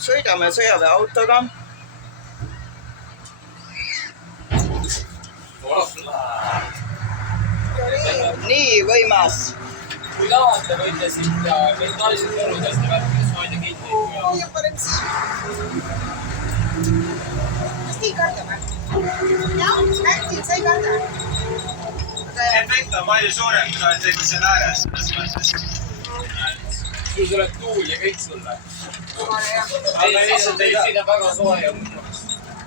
Sõidame sõjaväeautoga. Nii võimas. Kui tahate, võite siit mentaalselt oludest ja värkidest hoida kinni. Ja parem siin. Kas nii kardame? Jah, Märtil, sa ei karda? Efekt on palju suurem, kui sa oled seal ääres. Sul tuleb tuul ja kõik sulle. Siin on väga soe ja mõnus.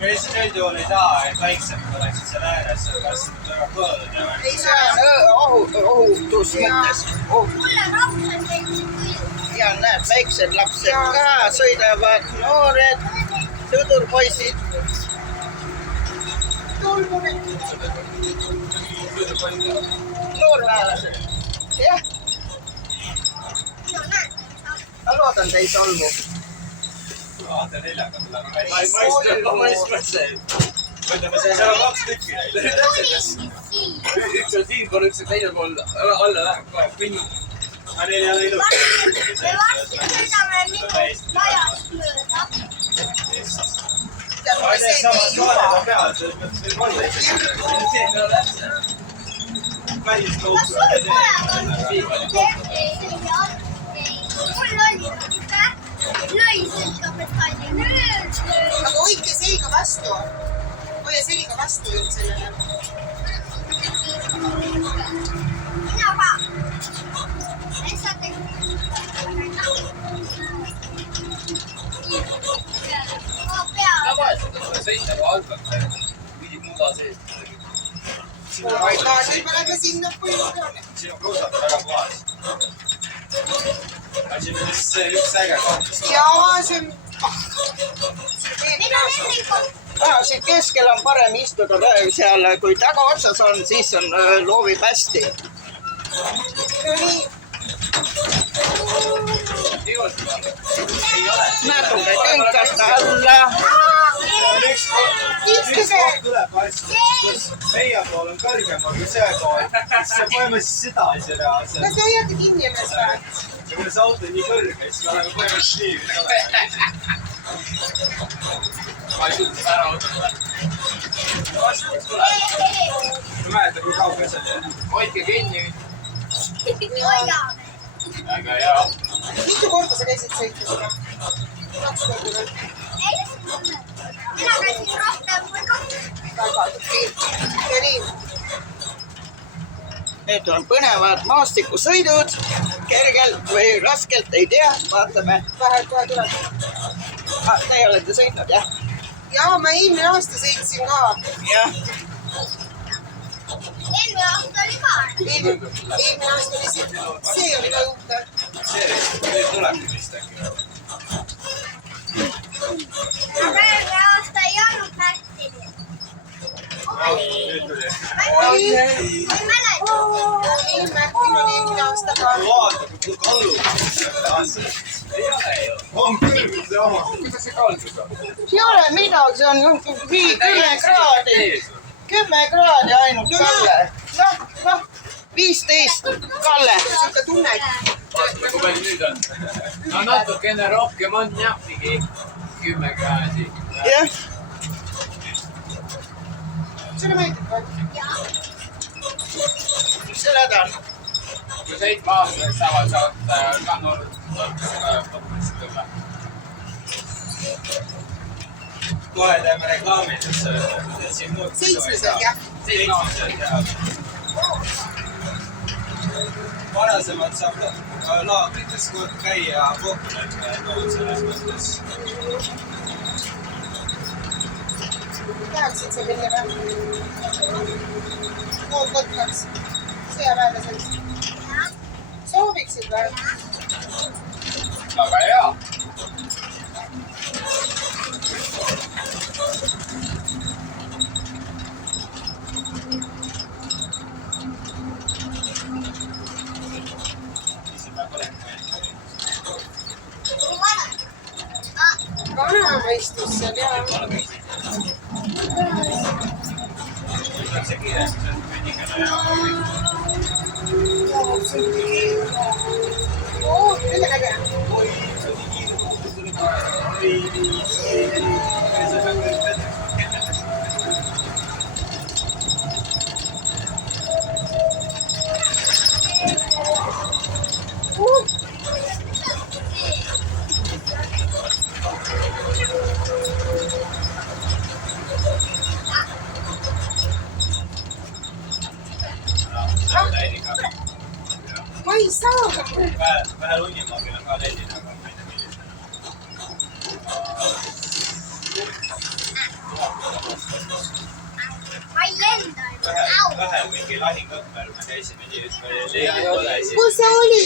Lihtsalt üldjuhul ei saa, et väiksemad oleksid seal ääres, kas väga põõdud ja Ei saa ohutus mõttes. Ja näed, väiksed lapsed ka sõidavad, noored, sõdurpoisid. Noorväelased. Jah. Ma loodan, te ei solvu. Vaata neljaga tuleme Ma ei mõista. Võtame seal on 2 tükki neile. Üks on siin pool, üks on teine pool. Alla läheb kohe pinni. Aga neil ei ole ilus. Me varsti sõidame minu majast mööda. Samas kaaned on peal, see võib olla isegi. Päris Kas lõutu. sul pole olnud mul oli lõi selga metalli. Aga hoidke selga vastu. Hoia selga vastu nüüd sellele. Mina ka. Sa teed. Tavaliselt on sõita kui algab. Pidid muda sees. Gaasi paneme sinna põllupeale. Siin on kruusad väga puhas. Aga siin on just see üks äge kohtus. Jaa, see on... Siin keskel on parem istuda seal, kui tagaotsas on, siis on loovib hästi. Natuke tünkast alla. Üks koht tuleb varsti, kus meie pool on kõrgem, aga see pool. See põhimõtteliselt seda asja reaalselt. Kas te hoiate kinni ennast või? Ja kui see auto on nii kõrge, siis me oleme põhimõtteliselt nii. Ma ei suhtes ära oodata. Vastus tuleb. Ma mäletan, kui kaugel see on. Hoidke kinni. Hoiame. Väga hea. Mitu korda sa käisid sõitma seda? 2 korda veel. Mina käisin rohkem kui 2. Väga tükki. Ja nii. Need on põnevad maastikusõidud. Kergelt või raskelt, ei tea. Vaatame. Vahel kohe tuleb. Teie olete sõitnud, jah? Jaa, ma eelmine aasta sõitsin ka. Jah. Eelmine aasta oli ka. Eelmine aasta oli see oli ka juurde. See tulebki vist äkki. Aga eelmine aasta ei olnud Märtili. Nüüd tuli. Oi, Ma ei mäleta. Märtin oli eelmine aasta ka. Vaata, kui kallud aastaselt. Ei ole ju. On küll, see oma. Kuidas see kaldus on? Ei ole midagi, see on 10 kraadi. 10 kraadi ainult, Kalle. Noh, 15, Kalle. Siuke tunne. Kui palju nüüd on? No natukene rohkem on jahvigi. 10 kraadi. Jah. Sulle meeldib või? Mis selle häda on? Kui 7-aastased saavad ka noortesse tulla. Kohe teeme reklaamidesse. 7-sed, jah. 7-sed, jah. Varasemalt saab laagrites käia kokkuleppe selles mõttes. Tehaksid see meile või? Kotkaks. Sõjaväelased. Sooviksid või? Väga hea. Vanamõistus seal, jah. See kiiresti, see on veidikene ja... Oo, nüüd on äge. Oi, see on nii kiire. Ma ei saa. Vähe lunnimaa küll on ka leidnud, aga ma ei tea milline. ma ei lenda. Vähe mingi lahingõppel me käisime nii, et me leidnud pole. Kus see oli?